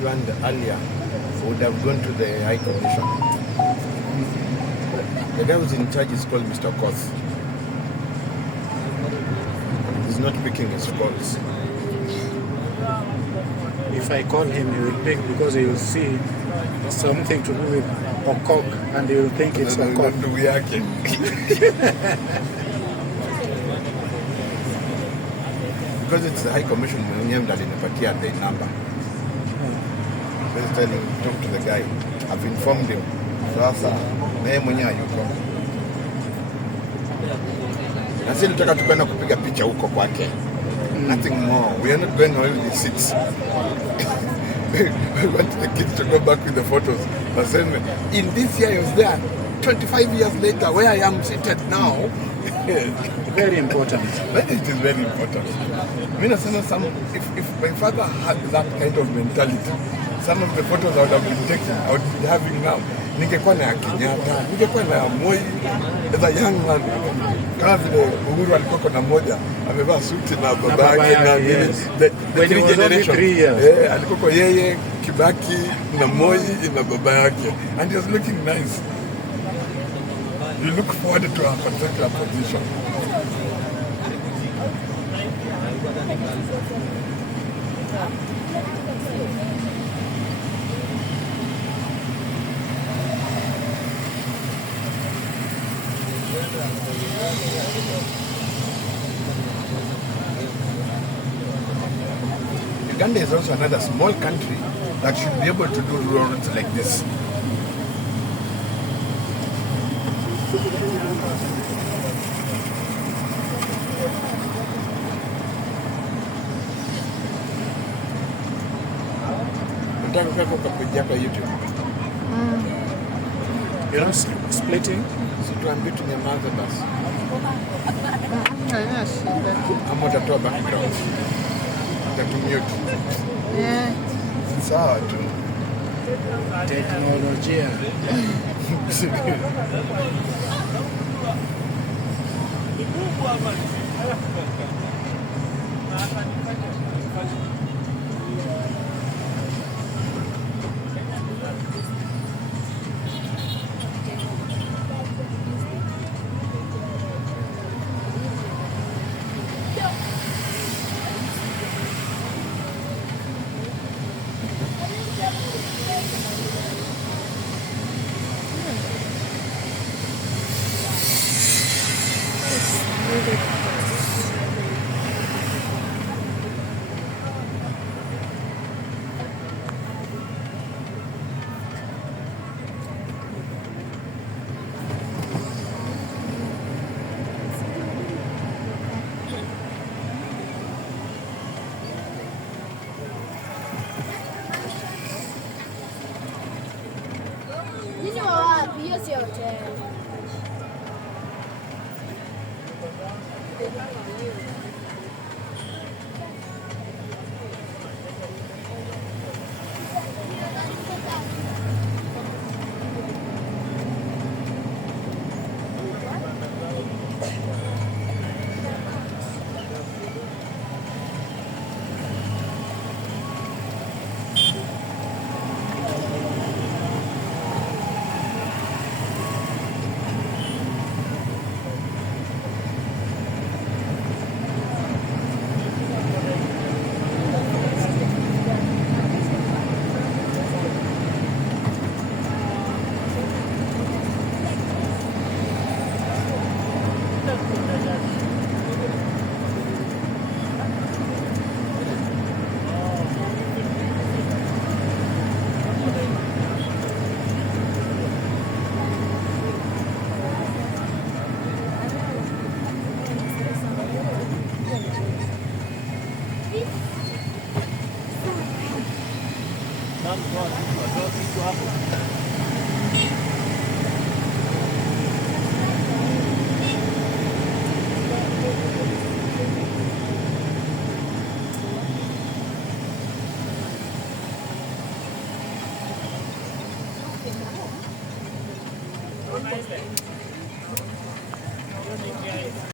Planned earlier, would have gone to the High Commission. The guy who's in charge is called Mr. Koth. He's not picking his calls. If I call him, he will pick because he will see something to do with Okok and he will think it's Okok. Because it's the High Commission, the number. Let's tell him, talk to the guy. I've informed him. Sasa, naye mwenyewe yuko. Na sisi tunataka tukwenda kupiga picha huko kwake. Nothing more. We are not going away with the seats. We want the kids to go back with the photos. But then, in this year I was there. 25 years later, where I am seated now. Very important. But it is very important. I mean, if my father had that kind of mentality, some of the photos I would have been taking, I would be having now. Ningekuwa na Kenyatta, ningekuwa na Moi, as a young man. Kama vile Uhuru alikuwa na moja, amevaa suti na baba yake na yes. The when three he was generation. only 3 years. Alikuwa yeye, Kibaki, na Moi, na baba yake. And he was looking nice. You look forward to a particular position. Uganda is also another small country that should be able to do roads like this. YouTube. You're not splitting? Situambi tunyamaze basi. Ama utatoa background. Utatumute. Yeah. Sawa tu. Teknolojia. Hiyo sio hoteli.